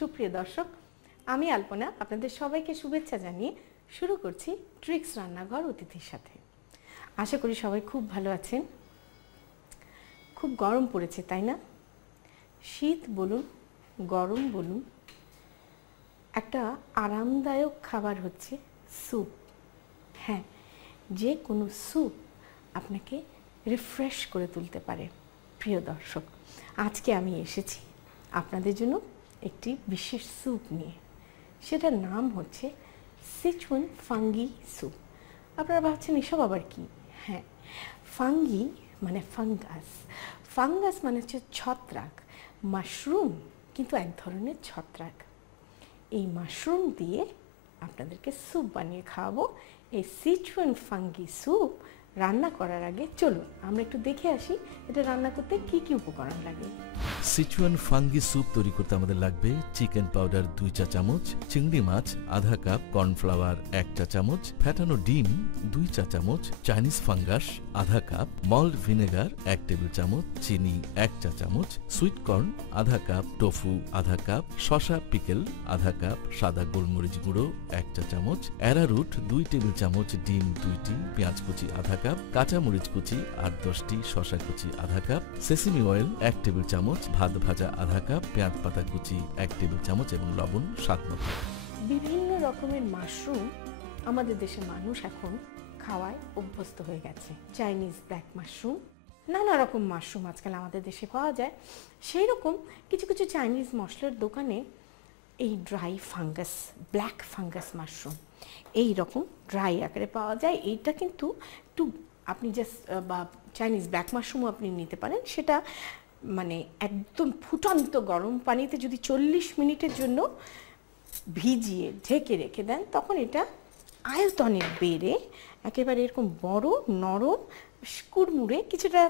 সুপ্রিয় দর্শক, আমি আলপনা আপনাদের সবাইকে শুভেচ্ছা জানিয়ে শুরু করছি ট্রিক্স রান্নাঘর অতিথির সাথে। আশা করি সবাই খুব ভালো আছেন। খুব গরম পড়েছে, তাই না? শীত বলুন, গরম বলুন, একটা আরামদায়ক খাবার হচ্ছে স্যুপ। হ্যাঁ, যে কোনো স্যুপ আপনাকে রিফ্রেশ করে তুলতে পারে। প্রিয় দর্শক, আজকে আমি এসেছি আপনাদের জন্য একটি বিশেষ স্যুপ নিয়ে। সেটার নাম হচ্ছে সিচুয়ান ফাঙ্গি স্যুপ। আপনারা ভাবছেন এসব আবার কি? হ্যাঁ, ফাঙ্গি মানে ফাঙ্গাস। ফাঙ্গাস মানে হচ্ছে ছত্রাক। মাশরুম কিন্তু এক ধরনের ছত্রাক। এই মাশরুম দিয়ে আপনাদেরকে স্যুপ বানিয়ে খাওয়াবো। এই সিচুয়ান ফাঙ্গি স্যুপ রান্না করার আগে চলুন আমরা একটু দেখে আসি এটা রান্না করতে কি কি উপকরণ লাগে। সিচুয়ান ফাঙ্গি স্যুপ তৈরি করতে আমাদের লাগবে চিকেন পাউডার 2 চা চামচ, চিংড়ি মাছ আধা কাপ, কর্নফ্লাওয়ার 1 চা চামচ, ফ্যাটানো ডিম 2 চা চামচ, চাইনিজ ফাঙ্গাস আধা কাপ, মল্ট ভিনেগার 1 টেবিল চামচ, চিনি 1 চা চামচ, সুইট কর্ন আধা কাপ, টোফু আধা কাপ, শসা পিকেল আধা কাপ, সাদা গোলমরিচ গুঁড়ো 1 চা চামচ, অ্যারারুট 2 টেবিল চামচ, ডিম 2টি, পেঁয়াজ কুচি আধা কাপ, কাঁচা মরিচ কুচি 8-10টি, শসা কুচি আধা কাপ, সেসিমি অয়েল 1 টেবিল চামচ, ভাত ভাজা আধা কাপ, পেঁয়াজ পাতা কুচি 1 টেবিল চামচ এবং লবণ স্বাদ মতো। বিভিন্ন রকমের মাশরুম আমাদের দেশের মানুষ এখন খাওয়ায় অভ্যস্ত হয়ে গেছে। চাইনিজ ব্ল্যাক মাশরুম, নানা রকম মাশরুম আজকাল আমাদের দেশে পাওয়া যায়। সেই রকম কিছু কিছু চাইনিজ মশলার দোকানে এই dry fungus, black fungus mushroom এই রকম ড্রাই আকারে পাওয়া যায়। এইটা কিন্তু একটু আপনি জাস্ট বা চাইনিজ ব্ল্যাক মাশরুমও আপনি নিতে পারেন। সেটা মানে একদম ফুটন্ত গরম পানিতে যদি 40 মিনিটের জন্য ভিজিয়ে ঢেকে রেখে দেন, তখন এটা আয়তনে বেড়ে একেবারে এরকম বড় নরম কুড়মুড়ে, কিছুটা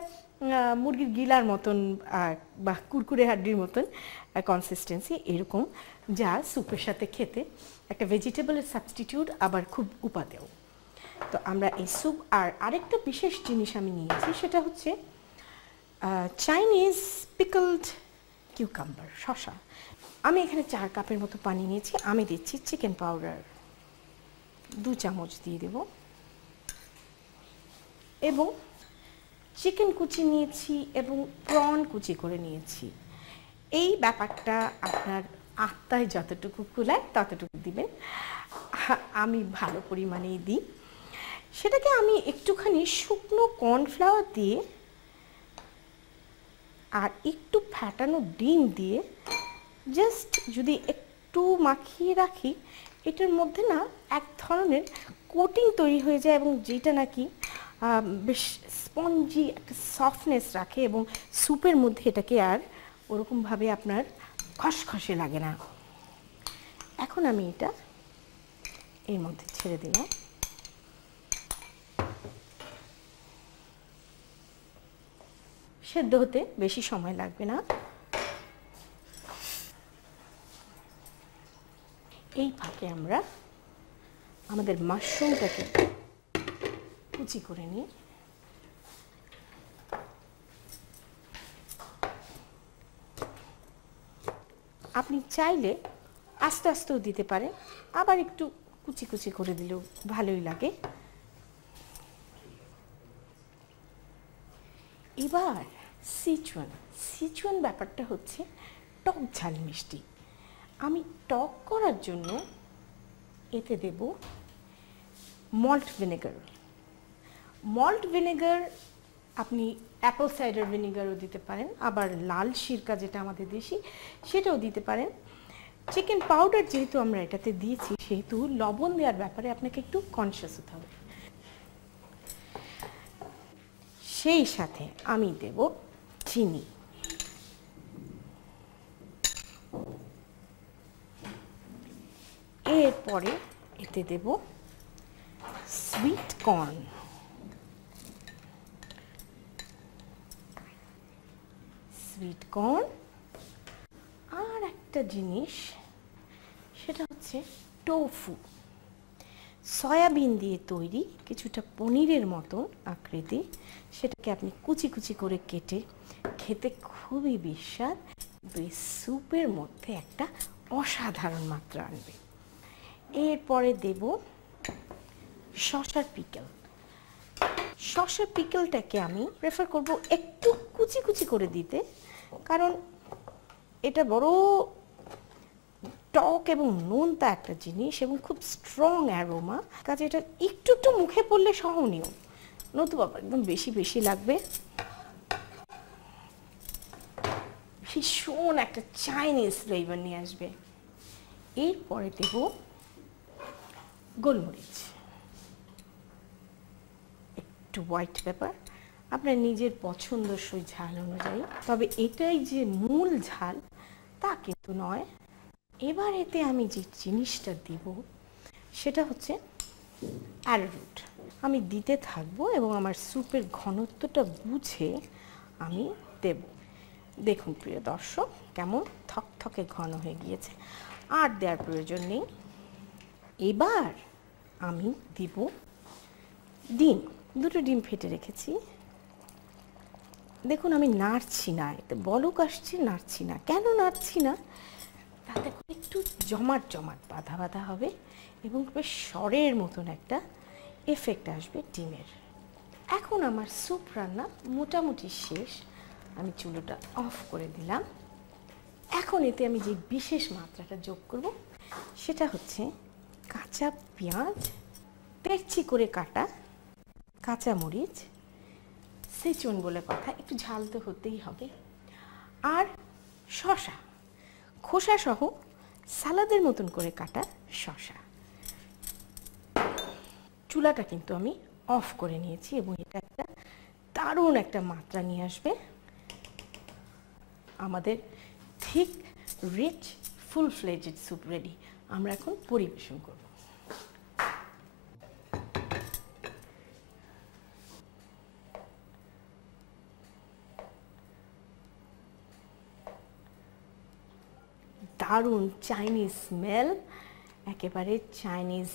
মুরগির গিলার মতন বা কুরকুরে হাড্ডির মতন কনসিস্টেন্সি, এরকম, যা স্যুপের সাথে খেতে একটা ভেজিটেবলের সাবস্টিটিউট, আবার খুব উপাদেয়। তো আমরা এই স্যুপ আর আরেকটা বিশেষ জিনিস আমি নিয়েছি, সেটা হচ্ছে চাইনিজ পিকলড কিউকাম্বার, শসা। আমি এখানে 4 কাপের মতো পানি নিয়েছি। আমি দিচ্ছি চিকেন পাউডার 2 চামচ দিয়ে দেব, এবং চিকেন কুচি নিয়েছি এবং প্রন কুচি করে নিয়েছি। এই ব্যাপারটা আপনার আত্মায় যতটুকু কুলায় ততটুকু দিবেন। আমি ভালো পরিমাণেই দিই। সেটাকে আমি একটুখানি শুকনো কর্নফ্লাওয়ার দিয়ে আর একটু ফ্যাটানো ডিম দিয়ে জাস্ট যদি একটু মাখিয়ে রাখি, এটার মধ্যে না এক ধরনের কোটিং তৈরি হয়ে যায়, এবং যেটা নাকি বেশ স্পঞ্জি একটা সফটনেস রাখে, এবং স্যুপের মধ্যে এটাকে আর ওরকমভাবে আপনার খসখসে লাগে না। এখন আমি এটা এর মধ্যে ছেড়ে দিলাম। সেদ্ধ হতে বেশি সময় লাগবে না। এই ফাঁকে আমরা আমাদের মাশরুমটাকে কুচি করে নিই। আপনি চাইলে আস্তে আস্তেও দিতে পারেন, আবার একটু কুচি কুচি করে দিলেও ভালোই লাগে। এবার সিচুয়ান ব্যাপারটা হচ্ছে টক ঝাল মিষ্টি। আমি টক করার জন্য এতে দেব মল্ট ভিনেগার। মল্ট ভিনেগার আপনি অ্যাপল সাইডার ভিনেগারও দিতে পারেন, আবার লাল সিরকা যেটা আমাদের দেশি সেটাও দিতে পারেন। চিকেন পাউডার যেহেতু আমরা এটাতে দিয়েছি, সেহেতু লবণ দেওয়ার ব্যাপারে আপনাকে একটু কনসিয়াস হতে হবে। সেই সাথে আমি দেব চিনি। এরপরে এতে দেব সুইট কর্ন। আর একটা জিনিস, সেটা হচ্ছে টোফু। সয়াবিন দিয়ে তৈরি কিছুটা পনিরের মতন আকৃতি, সেটাকে আপনি কুচি কুচি করে কেটে খেতে খুবই বিস্বাদ। এই স্যুপের মধ্যে একটা অসাধারণ মাত্রা আনবে। এরপরে দেব শসার পিকেল। শসার পিকেলটাকে আমি প্রেফার করব একটু কুচি কুচি করে দিতে, কারণ এটা বড় টক এবং নোনতা একটা জিনিস এবং খুব স্ট্রং অ্যারোমা, কাজে এটা একটু একটু মুখে পড়লে সহনীয়, নতুবা একদম বেশি বেশি লাগবে। ভীষণ একটা চাইনিজ ফ্লেভার নিয়ে আসবে। এরপরে দেব গোলমরিচ, একটু হোয়াইট পেপার, আপনার নিজের পছন্দসই ঝাল অনুযায়ী, তবে এটাই যে মূল ঝাল তা কিন্তু নয়। এবার এতে আমি যে জিনিসটা দিব সেটা হচ্ছে অ্যারারুট। আমি দিতে থাকবো এবং আমার স্যুপের ঘনত্বটা বুঝে আমি দেব। দেখুন প্রিয় দর্শক, কেমন থকথকে ঘন হয়ে গিয়েছে, আর দেওয়ার প্রয়োজন নেই। এবার আমি দিব ডিম। দুটো ডিম ফেটে রেখেছি। দেখুন আমি নাড়ছি না, এতে বলক আসছে, নাড়ছি না। কেন নাড়ছি না? তাতে করে একটু জমাট জমাট বাঁধা বাঁধা হবে এবং বেশ সরের মতন একটা এফেক্ট আসবে ডিমের। এখন আমার স্যুপ রান্না মোটামুটি শেষ। আমি চুলোটা অফ করে দিলাম। এখন এতে আমি যে বিশেষ মাত্রাটা যোগ করব সেটা হচ্ছে কাঁচা পেঁয়াজ, তেরচি করে কাটা কাঁচামরিচ, সেচুন বলে কথা, একটু ঝাল তো হতেই হবে, আর শসা, খোসা সহ সালাদের মতন করে কাটা শসা। চুলাটা কিন্তু আমি অফ করে নিয়েছি এবং এটা একটা দারুণ একটা মাত্রা নিয়ে আসবে। আমাদের ঠিক রিচ ফুল ফ্লেজড স্যুপ রেডি। আমরা এখন পরিবেশন করব। দারুণ চাইনিজ স্মেল, একেবারে চাইনিজ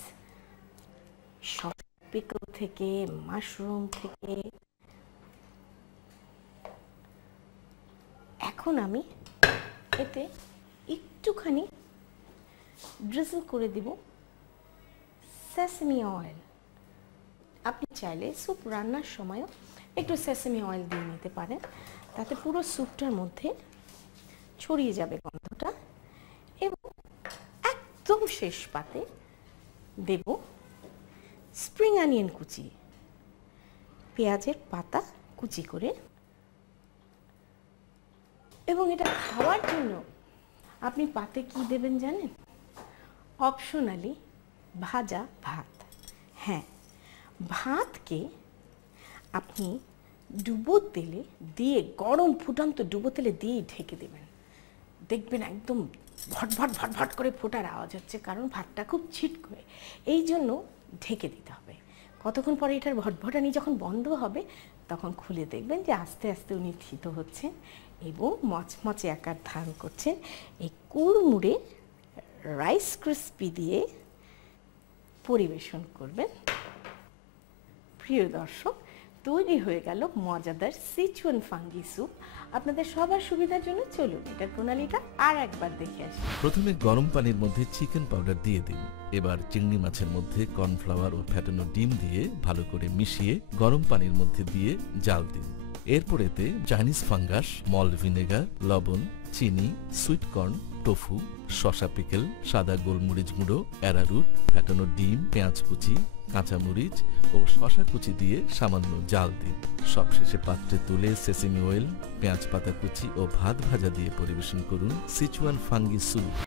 পিকল থেকে, মাশরুম থেকে। এখন আমি এতে একটুখানি ড্রিজল করে দিব সেসমি অয়েল। আপনি চাইলে স্যুপ রান্নার সময়ও একটু সেসমি অয়েল দিয়ে নিতে পারেন, তাতে পুরো স্যুপটার মধ্যে ছড়িয়ে যাবে গন্ধটা। এবং একদম শেষ পাতে দেব স্প্রিং অনিয়ন কুচি, পেঁয়াজের পাতা কুচি করে। এবং এটা খাওয়ার জন্য আপনি পাতে কি দেবেন জানেন? অপশনালি ভাজা ভাত। হ্যাঁ, ভাতকে আপনি ডুবো তেলে দিয়ে, গরম ফুটন্ত ডুবো তেলে দিয়ে ঢেকে দেবেন। দেখবেন একদম ভটভট ভটভট করে ফোটার আওয়াজ হচ্ছে, কারণ ভাতটা খুব ছিটকোয়, এই জন্য ঢেকে দিতে হবে। কতক্ষণ পরে এটার ভটভটানি যখন বন্ধ হবে তখন খুলে দেখবেন যে আস্তে আস্তে উনি থিত হচ্ছেন এবং মচমচে আকার ধারণ করছেন। এই কুড়মুড়ে রাইস ক্রিস্পি দিয়ে পরিবেশন করবেন। প্রিয় দর্শক, তৈরি হয়ে গেল মজাদার সিচুয়ান ফাঙ্গি স্যুপ। আপনাদের সবার সুবিধার জন্য চলুন এটার প্রণালীটা আর একবার দেখে আসি। প্রথমে গরম পানির মধ্যে চিকেন পাউডার দিয়ে দিন। এবার চিংড়ি মাছের মধ্যে কর্নফ্লাওয়ার ও ফ্যাটানো ডিম দিয়ে ভালো করে মিশিয়ে গরম পানির মধ্যে দিয়ে জাল দিন। এরপর এতে চাইনিজ ফাঙ্গাস, মল্ট ভিনেগার, লবণ, চিনি, সুইট কর্ন, টোফু, শসা পিকেল, সাদা গোলমরিচ গুঁড়ো, অ্যারারুট, ফ্যাটানো ডিম, পেঁয়াজ কুচি, কাঁচামরিচ ও শসা কুচি দিয়ে সামান্য জাল দিন। সবশেষে পাত্রে তুলে সেসেমি অয়েল, পেঁয়াজ পাতা কুচি ও ভাত ভাজা দিয়ে পরিবেশন করুন সিচুয়ান ফাঙ্গি স্যুপ।